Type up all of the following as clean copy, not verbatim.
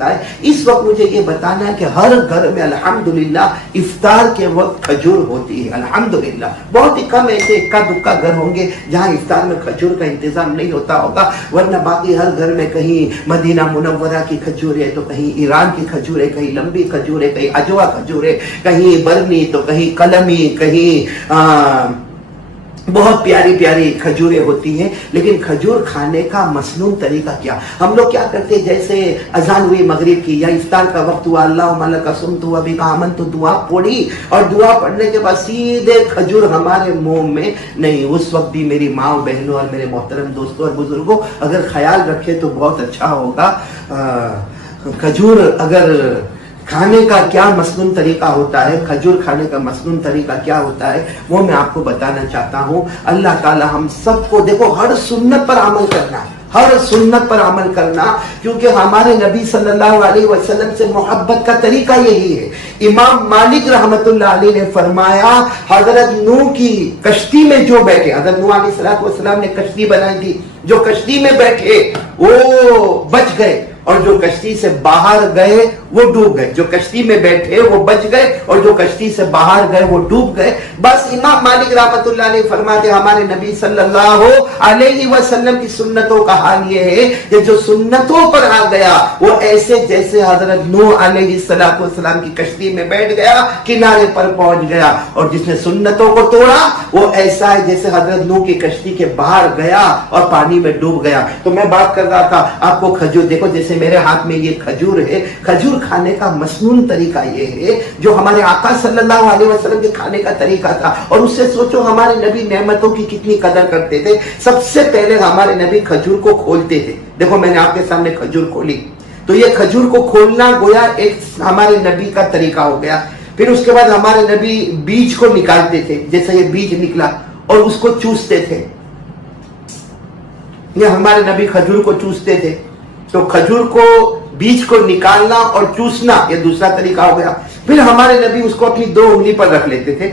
اس وقت مجھے یہ بتانا ہے کہ ہر گھر میں الحمدللہ افطار کے وقت کھجور ہوتی ہے. الحمدللہ بہت ہی کم ایسے اکا دکا گھر ہوں گے جہاں افطار میں کھجور کا انتظام نہیں ہوتا ہوگا، ورنہ باقی ہر گھر میں کہیں مدینہ منورہ کی کھجور ہے تو کہیں ایران کی کھجور ہے، کہیں لمبی کھجور ہے، کہیں اجوا کھجور ہے، کہیں برنی تو کہیں قلمی، کہیں بہت پیاری پیاری کھجوریں ہوتی ہیں. لیکن کھجور کھانے کا مسنون طریقہ کیا؟ ہم لوگ کیا کرتے ہیں، جیسے اذان ہوئی مغرب کی یا افطار کا وقت ہوا، اللہم لک صمت و بک آمنت، دعا پڑھی اور دعا پڑھنے کے بعد سیدھے کھجور ہمارے منہ میں نہیں. اس وقت بھی میری ماں بہنوں اور میرے محترم دوستوں اور بزرگوں اگر خیال رکھے تو بہت اچھا ہوگا. کھجور اگر کھانے کا کیا مسنون طریقہ ہوتا ہے، کھجور کھانے کا مسنون طریقہ کیا ہوتا ہے، وہ میں آپ کو بتانا چاہتا ہوں. اللہ تعالی ہم سب کو دیکھو ہر سنت پر عمل کرنا، ہر سنت پر عمل کرنا، کیونکہ ہمارے نبی صلی اللہ علیہ وسلم سے محبت کا طریقہ یہی ہے. امام مالک رحمت اللہ علیہ نے فرمایا، حضرت نوح کی کشتی میں جو بیٹھے، حضرت نوح علیہ السلام نے کشتی بنائی تھی، جو کشتی میں بیٹھے وہ بچ گئے اور جو کشتی سے باہر گئے وہ ڈوب گئے. جو کشتی میں بیٹھے وہ بچ گئے اور جو کشتی سے باہر گئے وہ ڈوب گئے. بس امام مالک رحمت اللہ علیہ فرماتے ہمارے نبی صلی اللہ علیہ وسلم کی سنتوں کا حال یہ ہے کہ جو سنتوں پر آ گیا وہ ایسے جیسے حضرت نوح علیہ السلام کی کشتی میں بیٹھ گیا، کنارے پر پہنچ گیا. اور جس نے سنتوں کو توڑا وہ ایسا ہے جیسے حضرت نوح کی کشتی کے باہر گیا اور پانی میں ڈوب گیا. تو میں بات کر رہا تھا آپ کو کھجور، دیکھو جیسے میرے ہاتھ میں یہ کھجور ہے، کھجور کھانے کا مسنون طریقہ یہ ہے جو ہمارے آقا صلی اللہ علیہ وسلم کے کھانے کا طریقہ تھا. اور اس سے سوچو ہمارے نبی نعمتوں کی کتنی قدر کرتے تھے. سب سے پہلے ہمارے نبی کھجور کو کھولتے تھے. دیکھو میں نے آپ کے سامنے کھجور کھولی تو یہ کھجور کو کھولنا گویا ایک ہمارے نبی کا طریقہ ہو گیا. پھر اس کے بعد ہمارے نبی بیج کو نکالتے تھے، جیسا یہ بیج نکلا اور اس کو چوستے تھے. یہ ہمارے نبی کھجور کو چوستے تھے. تو کھجور کو بیج کو نکالنا اور چوسنا یہ دوسرا طریقہ ہو گیا. پھر ہمارے نبی اس کو اپنی 2 انگلی پر رکھ لیتے تھے،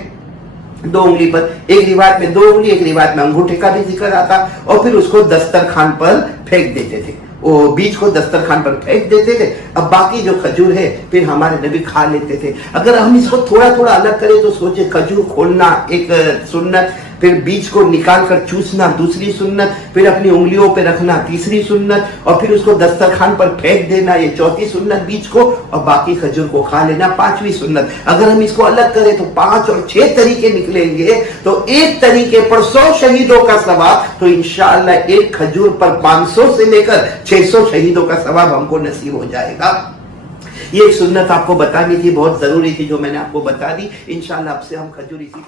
2 انگلی پر، ایک روایت میں 2 انگلی، ایک روایت میں انگوٹھے کا بھی ذکر آتا، اور پھر اس کو دسترخوان پر پھینک دیتے تھے. وہ بیج کو دسترخوان پر پھینک دیتے تھے. اب باقی جو کھجور ہے پھر ہمارے نبی کھا لیتے تھے. اگر ہم اس کو تھوڑا تھوڑا الگ کریں تو سوچے کھجور کھولنا ایک سنت، پھر بیج کو نکال کر چوسنا دوسری سنت، پھر اپنی انگلیوں پہ رکھنا تیسری سنت، اور پھر اس کو دسترخوان پر پھینک دینا یہ چوتھی سنت بیج کو، اور باقی کھجور کو کھا لینا پانچویں سنت. اگر ہم اس کو الگ کریں تو 5 اور 6 طریقے نکلیں گے. تو ایک طریقے پر 100 شہیدوں کا ثواب، تو انشاءاللہ ایک کھجور پر 500 سے لے کر 600 شہیدوں کا ثواب ہم کو نصیب ہو جائے گا. یہ ایک سنت آپ کو بتانی تھی، بہت ضروری تھی جو میں نے آپ کو بتا دی. انشاءاللہ اب سے ہم کھجور اسی